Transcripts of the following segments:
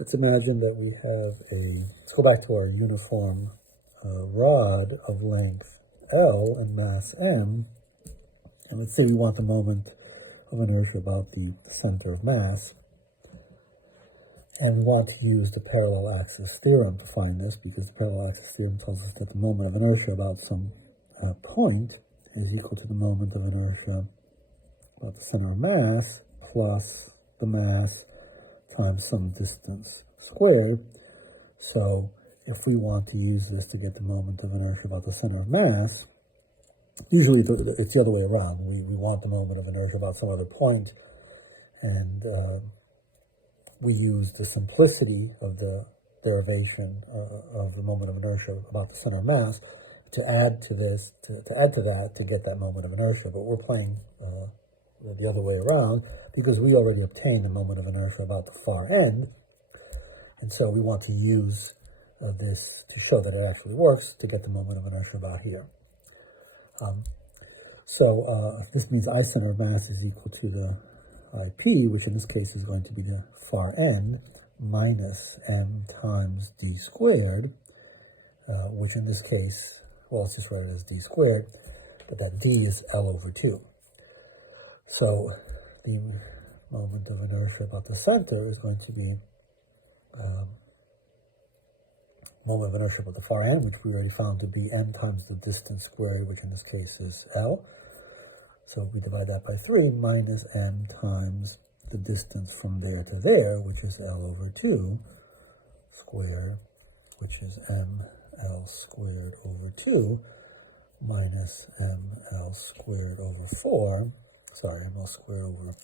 Let's imagine that we have let's go back to our uniform rod of length L and mass M, and let's say we want the moment of inertia about the center of mass, and we want to use the parallel axis theorem to find this, because the parallel axis theorem tells us that the moment of inertia about some point is equal to the moment of inertia about the center of mass plus the mass times some distance squared. So if we want to use this to get the moment of inertia about the center of mass, usually it's the other way around. We want the moment of inertia about some other point, and we use the simplicity of the derivation of the moment of inertia about the center of mass to add to this, to add to that, to get that moment of inertia. But we're playing the other way around, because we already obtained the moment of inertia about the far end, and so we want to use this to show that it actually works to get the moment of inertia about here. This means I center of mass is equal to the IP, which in this case is going to be the far end, minus m times d squared, which in this case, well, let's just write it as d squared, but that d is L over 2. So the moment of inertia about the center is going to be moment of inertia about the far end, which we already found to be m times the distance squared, which in this case is L. So we divide that by 3, minus m times the distance from there to there, which is L over 2 squared, which is mL squared over 2, minus mL squared over 4. Sorry, mL squared over,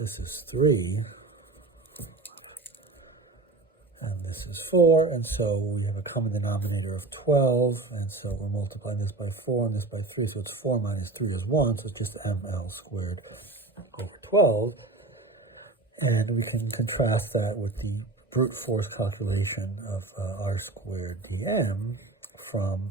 this is 3, and this is 4, and so we have a common denominator of 12, and so we're multiplying this by 4 and this by 3, so it's 4 minus 3 is 1, so it's just mL squared over 12, and we can contrast that with the brute force calculation of r squared dm from,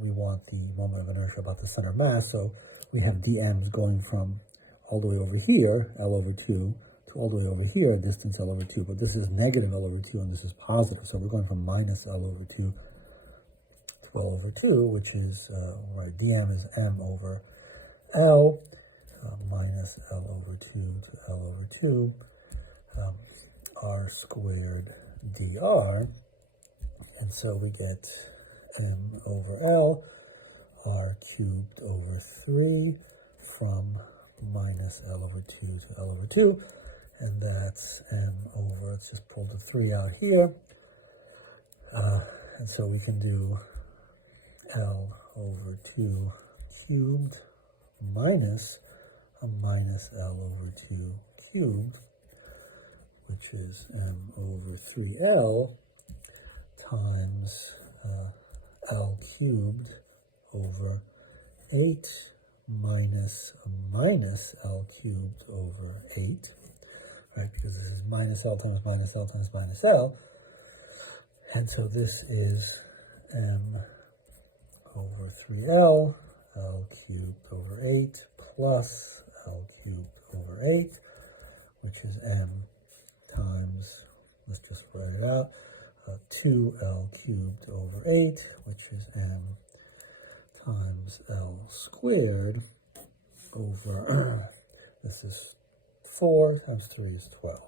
we want the moment of inertia about the center of mass, so we have dm's going from all the way over here, L over 2, to all the way over here, distance L over 2, but this is negative L over 2 and this is positive, so we're going from minus L over 2 to L over 2, which is, right, dm is m over L, minus L over 2 to L over 2, r squared dr, and so we get m over L, r cubed over 3 from minus L over 2 to L over 2, and that's m over, let's just pull the 3 out here, and so we can do L over 2 cubed minus a minus L over 2 cubed, which is m over 3L times L cubed over 8 minus a minus L cubed over 8, right, because this is minus L times minus L times minus L, and so this is m over 3L, L cubed over 8, plus L cubed over 8, which is m times, let's just write it out, 2L cubed over 8, which is m times L squared over, this is 4 times 3 is 12.